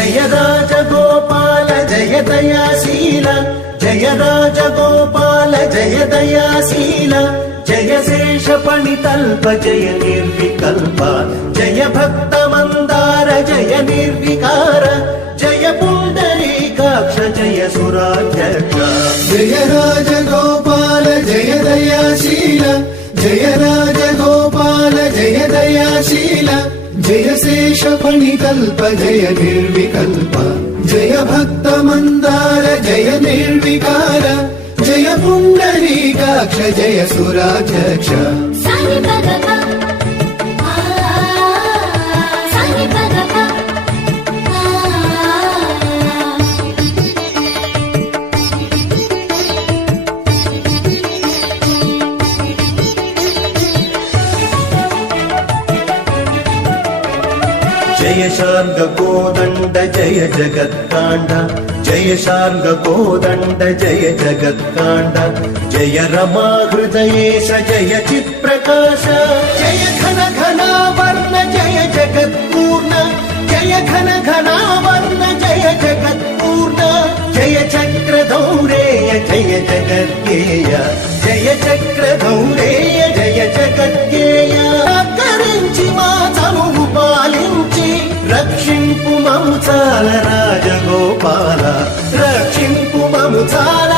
జయ రాజగోపాల జయ దయాశీల జయ రాజగోపాల జయ దయాశీల జయ శేష పణితల్ప జయ నిర్వికల్ప జయ భక్త మందార జయ నిర్వికార జయ పుండరీకాక్ష జయ సురాధ్యక్ష జయ రాజగోపాల జయ దయాశీల జయ రాజగోపాల జయ దయాశీల జయ శేష ఫణికల్ప జయ నిర్వికల్ప జయ భక్త మందార జయ నిర్వికార జయ పుండరీకాక్ష జయ సురాధ్యక్ష జయ శార్గ కోదండ జయ జగత్కాండ జయ శార్గ కోదండ జయ జగత్కాండ జయ రమా హృదయేశ జయ చిత్ప్రకాశ జయ ఘన ఘనావర్ణ జయ జగత్పూర్ణ జయ ఘన ఘనావర్ణ జయ జగత్పూర్ణ జయ చక్రధౌరేయ జయ జగద్గేయ జయ చక్రధౌరేయ జయ జగద్గేయ కరించి మా చనువు పాలించి రక్షింపు మము చాల రాజగోపాల రక్షింపు మము చాల